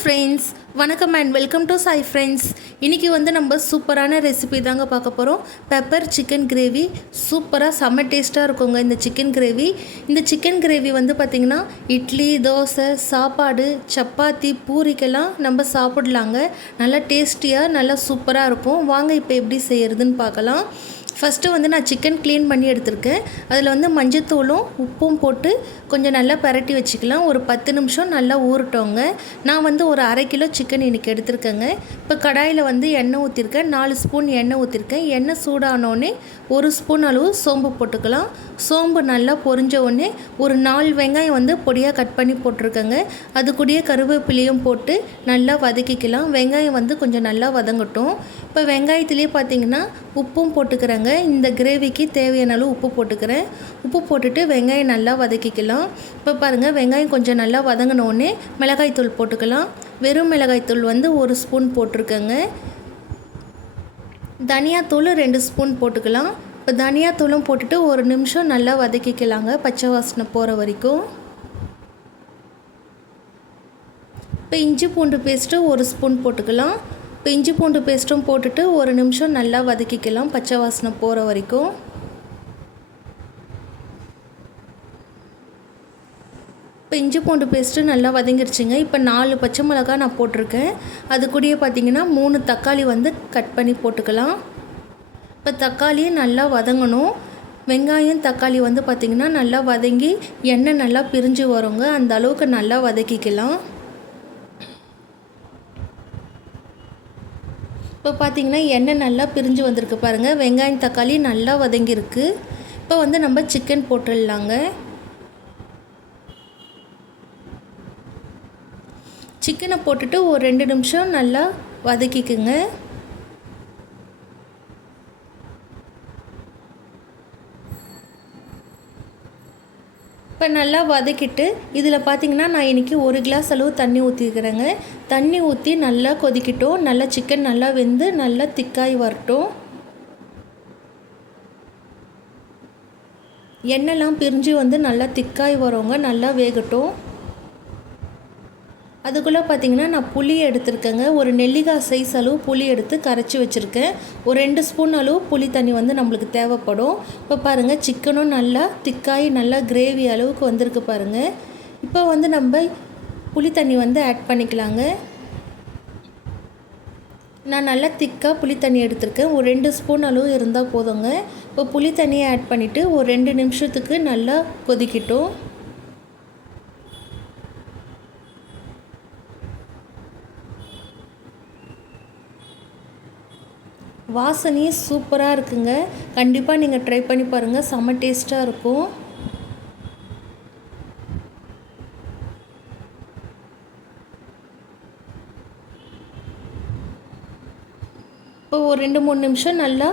Friends, வணக்கம் and welcome to Sai friends. இன்றைக்கி நம்ம சூப்பரான ரெசிபி தாங்க பார்க்க போகிறோம். பெப்பர் சிக்கன் கிரேவி சூப்பராக செம்ம டேஸ்ட்டாக இருக்குங்க இந்த சிக்கன் கிரேவி. இந்த சிக்கன் கிரேவி பார்த்திங்கன்னா இட்லி, தோசை, சாப்பாடு, சப்பாத்தி, பூரிக்கெல்லாம் நம்ம சாப்பிடலாங்க. நல்லா டேஸ்டியாக நல்லா சூப்பராக இருக்கும். வாங்க இப்போ எப்படி செய்கிறதுன்னு பார்க்கலாம். ஃபஸ்ட்டு நான் சிக்கன் க்ளீன் பண்ணி எடுத்திருக்கேன். அதில் மஞ்சத்தூளும் உப்பும் போட்டு கொஞ்சம் நல்லா பரட்டி வச்சுக்கலாம். ஒரு 10 நிமிஷம் நல்லா ஊறட்டோங்க. நான் ஒரு அரை கிலோ சிக்கன் இன்றைக்கி எடுத்திருக்கேங்க. இப்போ கடாயில் எண்ணெய் ஊற்றிருக்கேன். 4 ஸ்பூன் எண்ணெய் ஊற்றிருக்கேன். எண்ணெய் சூடானோடனே 1 ஸ்பூன் அளவு சோம்பு போட்டுக்கலாம். சோம்பு நல்லா பொரிஞ்ச உடனே ஒரு 4 வெங்காயம் பொடியாக கட் பண்ணி போட்டிருக்கேங்க. அது கூடயே கருவேப்பிலையும் போட்டு நல்லா வதக்கிக்கலாம். வெங்காயம் கொஞ்சம் நல்லா வதங்கட்டும். இப்போ வெங்காயத்துலேயே பார்த்திங்கன்னா உப்பும் போட்டுக்கிறேங்க. இந்த கிரேவிக்கு தேவையான அளவு உப்பு போட்டுக்கிறேன். உப்பு போட்டுட்டு வெங்காயம் நல்லா வதக்கிக்கலாம். இப்போ பாருங்கள், வெங்காயம் கொஞ்சம் நல்லா வதங்கினோடனே மிளகாய்த்தூள் போட்டுக்கலாம். வெறும் மிளகாய்த்தூள் 1 ஸ்பூன் போட்டிருக்கேங்க. தனியாத்தூள் 2 ஸ்பூன் போட்டுக்கலாம். இப்போ தனியாத்தூளும் போட்டுட்டு ஒரு நிமிஷம் நல்லா வதக்கிக்கலாங்க, பச்சை வாசனை போகிற வரைக்கும். இப்போ இஞ்சி பூண்டு பேஸ்ட்டு 1 ஸ்பூன் போட்டுக்கலாம். இப்போ இஞ்சி பூண்டு பேஸ்ட்டும் போட்டுட்டு ஒரு நிமிஷம் நல்லா வதக்கிக்கலாம், பச்சை வாசனை போகிற வரைக்கும். இப்போ இஞ்சி பூண்டு பேஸ்ட்டு நல்லா வதங்கிருச்சுங்க. இப்போ 4 பச்சை மிளகா நான் போட்டிருக்கேன். அது கூடயே பார்த்திங்கன்னா 3 தக்காளி கட் பண்ணி போட்டுக்கலாம். இப்போ தக்காளியும் நல்லா வதங்கணும். வெங்காயம் தக்காளி பார்த்திங்கன்னா நல்லா வதங்கி எண்ணெய் நல்லா பிரிஞ்சு வருங்க. அந்த அளவுக்கு நல்லா வதக்கிக்கலாம். இப்போ பார்த்திங்கன்னா எண்ணெய் நல்லா பிரிஞ்சு வந்திருக்கு பாருங்கள். வெங்காயம் தக்காளி நல்லா வதங்கியிருக்கு. இப்போ நம்ம சிக்கன் போட்டுடலாங்க. சிக்கனை போட்டுட்டு ஒரு 2 நிமிஷம் நல்லா வதக்கிக்குங்க. இப்போ நல்லா வதக்கிட்டு இதில் பார்த்திங்கன்னா நான் இன்றைக்கி 1 கிளாஸ் அளவு தண்ணி ஊற்றிக்கிறேங்க. தண்ணி ஊற்றி நல்லா கொதிக்கட்டும். நல்லா சிக்கன் நல்லா வெந்து நல்லா திக்காய் வரட்டும். எண்ணெய்லாம் பிரிஞ்சு நல்லா திக்காய் வருங்க. நல்லா வேகட்டும். அதுக்குள்ளே பார்த்திங்கன்னா நான் புளி எடுத்துருக்கேங்க. ஒரு நெல்லிக்காய் சைஸ் அளவு புளி எடுத்து கரைச்சி வச்சுருக்கேன். ஒரு 2 ஸ்பூன் அளவு புளி தண்ணி நம்மளுக்கு தேவைப்படும். இப்போ பாருங்கள், சிக்கனும் நல்லா திக்காய் நல்லா கிரேவி அளவுக்கு வந்திருக்கு பாருங்கள். இப்போ நம்ம புளி தண்ணி ஆட் பண்ணிக்கலாங்க. நான் நல்லா திக்காக புளி தண்ணி எடுத்திருக்கேன். ஒரு 2 ஸ்பூன் அளவு இருந்தால் போதுங்க. இப்போ புளி தண்ணியை ஆட் பண்ணிவிட்டு ஒரு 2 நிமிஷத்துக்கு நல்லா கொதிக்கட்டும். வாசனையே சூப்பராக இருக்குங்க. கண்டிப்பாக நீங்கள் ட்ரை பண்ணி பாருங்கள். செம்ம டேஸ்ட்டாக இருக்கும். இப்போ ஒரு 2-3 நிமிஷம் நல்லா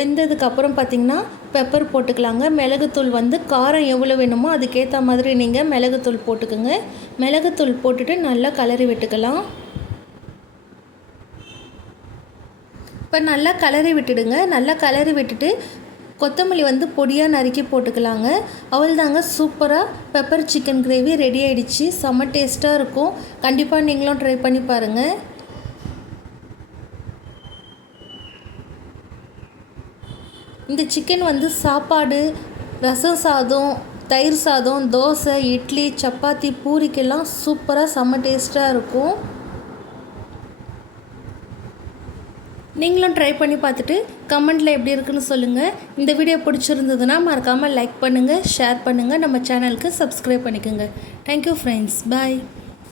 வெந்ததுக்கப்புறம் பார்த்திங்கன்னா பெப்பர் போட்டுக்கலாங்க. மிளகுத்தூள் காரம் எவ்வளோ வேணுமோ அதுக்கேற்ற மாதிரி நீங்கள் மிளகுத்தூள் போட்டுக்கோங்க. மிளகுத்தூள் போட்டுட்டு நல்லா கலரி விட்டுக்கலாம். இப்போ நல்லா கலரி விட்டுடுங்க. நல்லா கலரி விட்டுட்டு கொத்தமல்லி பொடியாக நறுக்கி போட்டுக்கலாங்க. அவ்வளோதாங்க, சூப்பராக பெப்பர் சிக்கன் கிரேவி ரெடி ஆகிடுச்சு. செம்ம டேஸ்ட்டாக இருக்கும். கண்டிப்பாக நீங்களும் ட்ரை பண்ணி பாருங்கள். இந்த சிக்கன் சாப்பாடு, ரசம் சாதம், தயிர் சாதம், தோசை, இட்லி, சப்பாத்தி, பூரிக்கெல்லாம் சூப்பராக செம்ம டேஸ்ட்டாக இருக்கும். நீங்களும் ட்ரை பண்ணி பார்த்துட்டு கமெண்ட்டில் எப்படி இருக்குன்னு சொல்லுங்கள். இந்த வீடியோ பிடிச்சிருந்ததுன்னா மறக்காமல் லைக் பண்ணுங்கள், ஷேர் பண்ணுங்கள், நம்ம சேனலுக்கு சப்ஸ்கிரைப் பண்ணிக்கோங்க. தேங்க்யூ ஃப்ரெண்ட்ஸ், பாய்.